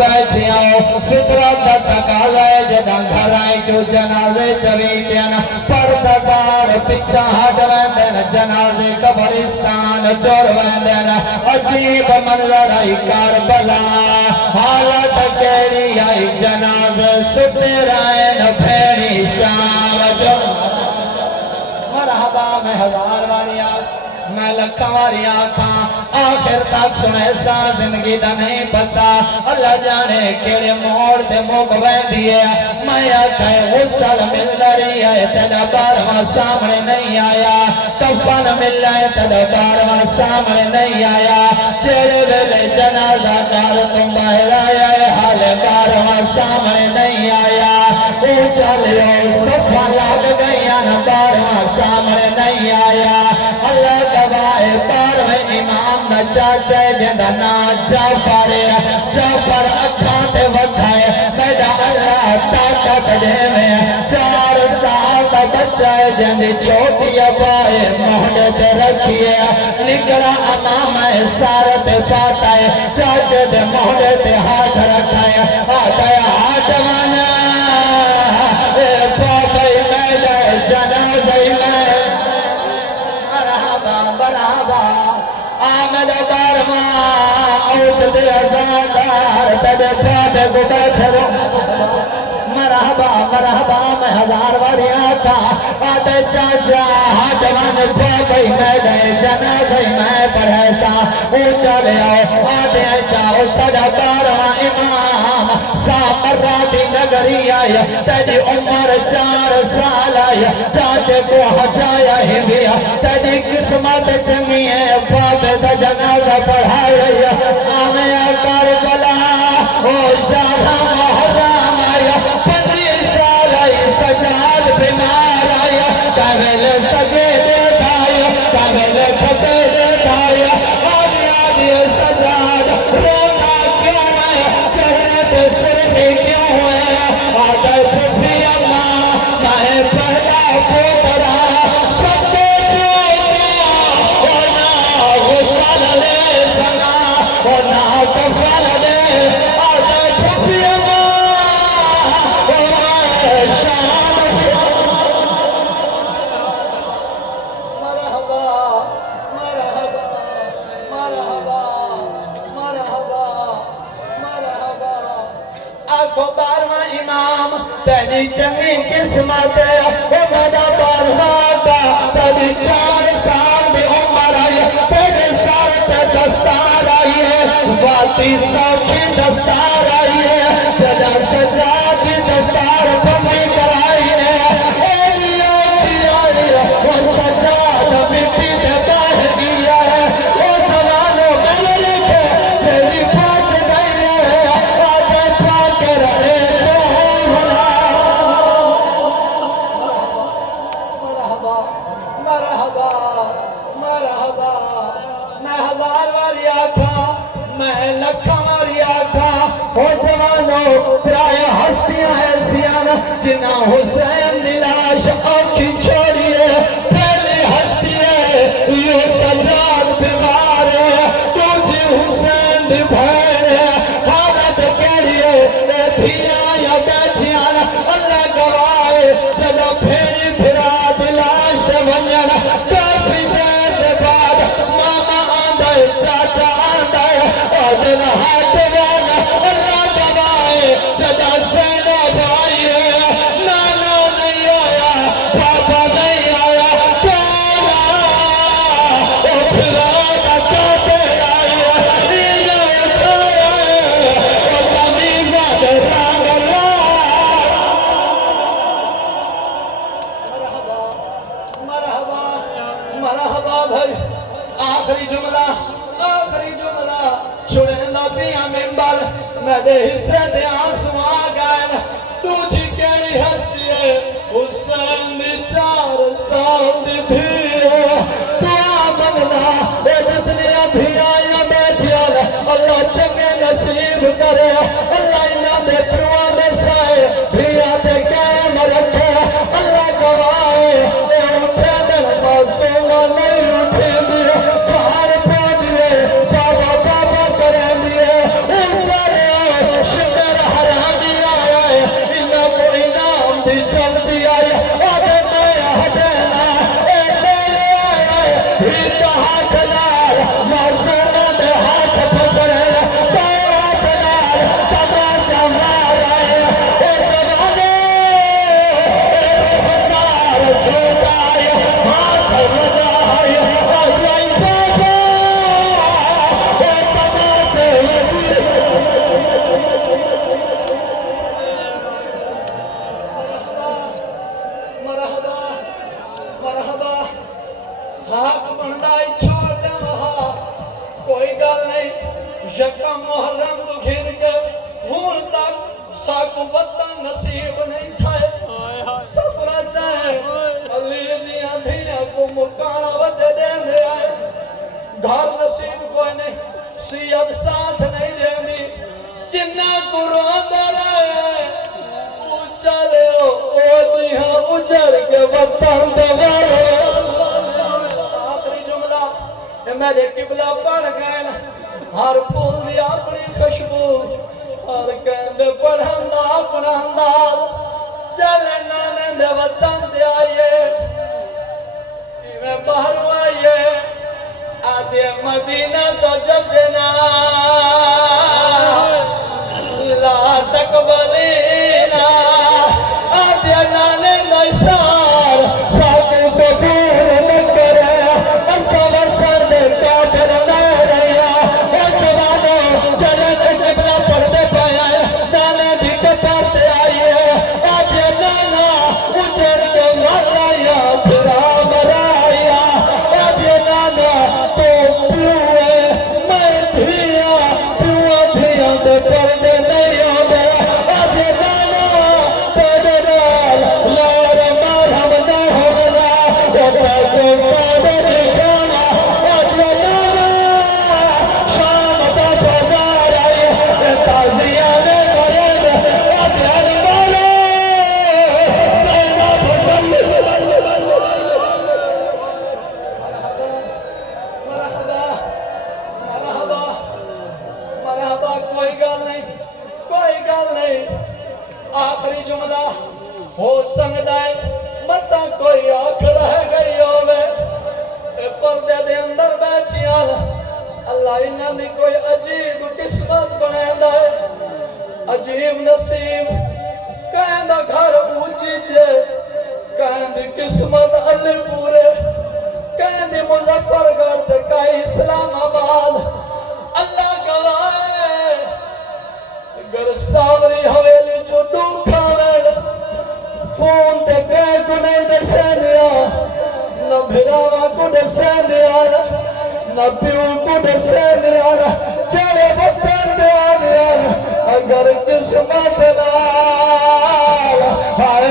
बैठे आओ फितरत दा तकाजा है जदा घर आए जो जनाजे चवीचन पर्दादार पिछा हट वेंदन जनाजे कब्रिस्तान टुर वेंदन अजीब मंजर आई करबला हालत केड़ी आई जनाजे सुते रहन भेड़ी शाम जो मरहबा मैं हजार वारिया मैं लखा वारी आखा आखिर तक सुने सा जिंदगी दा नहीं पता अल्लाह जाने केड़े मोड़ ते मुक वैंदी है मैं आखा उस साल मिलदा रही है तेरा बारवा सामने नहीं आया कफन मिला है तेरा बारवा सामने नहीं आया जेड़े वेले जनाजा घर तो बाहर आया है हाल बारवा सामने नहीं आया ओ चलियो सफा लग गया न बारवा सामने नहीं आया अल्लाह गवाए बारवें इमाम न चाचा जिंदा ना जाफर जाफर अखा ते वधाए मैदा अल्लाह ताकत देवे 4 साल का बच्चा है जिंदी छोटी अबाए मोहड़े ते रखिए निकला अमाम है सारे ते पाता है चाचे दे मोहड़े ते हाथ रखाए आता है हाथ माना ए बाबा मैदा जनाजा में बराबा आमद बारमा औचद अज़ादार तद पापे को बैठरो मरहबा मरहबा मैं हजार बारी आका आते चाचा हाथवान बाबई मैं दे जनाजे मैं पढ़े सा ऊंचा ले आओ आते चाओ सदा बारवा इमाम सामराती नगरी आया तेरी उम्र 4 साल आया चाचे को हटाया ही गया तेरी किस्मत चंगी है बाबे दा जनाजा पढ़ाया आमे करबला ओ शादा मुहर्रम आया 25 साल आई सजाद बीमार आया काबिल सजे दे दाया काबिल खपे दे दाया आलिया दे सजाद रोना क्यों है चेहरे पे सुर्खी क्यों है आदे फुफी अम्मा मैं पहला पोतरा सबके पोता ओ ना गुसल ले सना ओ ना कफल दे आदे फुफी अम्मा ओ मैं शान मरहबा मरहबा मरहबा मरहबा मरहबा आखो बारवा इमाम तेरी चंगी किस्मत है ओ मेरा बारवा का तेरी 4 साल की उम्र आई तेरे साथ ते दस्तार आई है वाती सौखी दस्तार आई है जदा सजा की दस्तार बंदी कराई ने ओलिया की आई ओ सजा मिट्टी दे बाहर गया है ओ जवानों मेरे लिखे तेरी पाँच गई है आगे पाके रहे तो भला मरहबा मरहबा मरहबा मैं हजार वारी आखा मैं लखा वारी आखा ओ जवानों प्राय हस्तियां ऐसियां जिन्ना हुसैन दी लाश औखी छोड़िए पहली हस्ती है यो सजाद बीमार है दूजी हुसैन दी भैन है हालत केड़ी है ए धिया या बैठियां अल्लाह गवाए जदों फेरी फिरा दी लाश ते वंजन काफी देर दे बाद मामा आंदा है चाचा आंदा है और दिन हाथ वाला अल्लाह गवाए जदा सेना भाई है नाना नहीं आया पापा नहीं आया कौन ओ फिरा का काटे आई है नीला उठाया है ओ कमीजा दे रंग लाल मरहबा मरहबा मरहबा भाई आखिरी जुमला छुड़ेंदा पिया मिंबर मेरे हिस्से दे आंसू आ गए तुझी केड़ी हस्ती है हुसैन दी 4 साल दी भी दुआ मंगना ए जितनी अभी आया बैठिया अल्लाह चंगे नसीब करे अल्लाह इन्हां दे प्रुआ दे साए भिया ते कायम रखे अल्लाह गवाए ए उठे दे मासूम नहीं उठे दिए झाड़ पा दिए बाबा बाबा करे दिए ऊंचा साकू वतन नसीब नहीं थाए सफरा चाहे अली दिया धिया को मुकाना वध देंदे आए घर नसीब कोई नहीं सियत साथ नहीं देंदी जिन्ना को रोंदा रहे चले ओ दिया उजर के वतन दे आखिरी जुमला मेरे किबला पढ़ गए हर फूल दी अपनी खुशबू हर कहंदे पढ़ंदा अपना अंदाज चले नाने दे वतन दे आइए इवें बाहरों आइए आदे मदीना तो जदना ला तकबलीना आदे नाने दा इशार साकू को दूर न करे असल सर दे काफिर न रहा ओ जवानो चलन किबला पढ़दे पाया नाने दी कतार ते आइए आदे नाना उजड़ के मराया फिरा मराया आदे नाना तो पिए मैं धिया पिया धिया दे पर्दे नहीं आवे आदे नाना तेरे नाल लार मरहम ना होना ओ को कादर खाना आदे नाना शाम दा बाजार आए ताजिया ने मरद आदे अनबाले सैना बदल मरहबा मरहबा मरहबा कोई गल नहीं आखिरी जुमला हो सकता है मत कोई आख रह गई होवे पर्दे दे अंदर बैठिया अल्लाह इन्हां दी कोई अजीब किस्मत बनांदा है अजीब नसीब कहंदा घर ऊंची जे कहंदी किस्मत अल्ले पूरे कहंदी मुजफ्फरगढ़ ते काई इस्लामाबाद अल्लाह गवाए गर सावरी हवेली जो दुखा वेल फोन ते कह को नहीं दसनिया न भिरावा को दसनिया न प्यू को दसनिया चले वतन दे आने अगर किस्मत नाल हाय